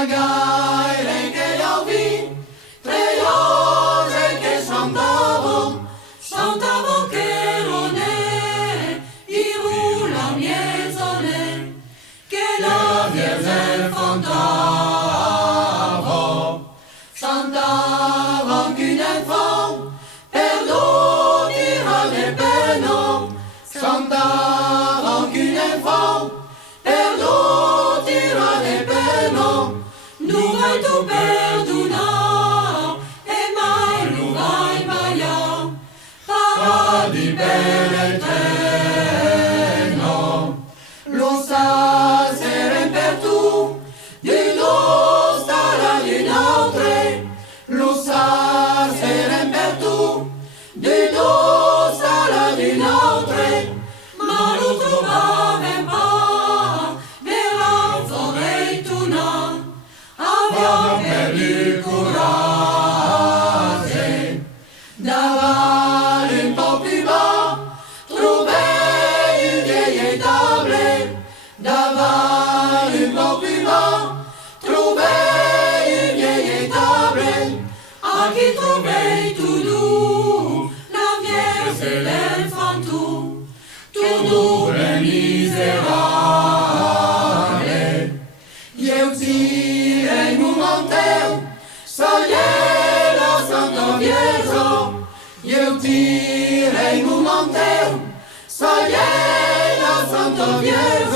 pagaire che io vi, tre ore che chantavo che non è, la miezone, che la Vierge chantavo qu'une enfant, perdonira les peines, chantavo qu'une enfant, perdonira les peines, nous vai tout perdonar, et mai nous vai maia, paradis per eterno, lo sa serem per tu, d'une nostra alla d'une autre, lo sa serem per tu, d'une nostra alla d'une autre, ma lo trovavem pas, vers la forêt tournant, aviam perdu courage, davant un peu plus bas, trouver une vieille étable, davant un peu plus bas, trouver une vieille étable, à qui trouver tout doux, la Vierge et l'enfant tout doux et misérable. Eu tirei mon mantel, soyez la Sainte Vierge, eu tirei mon mantel, soyez la Sainte Vierge.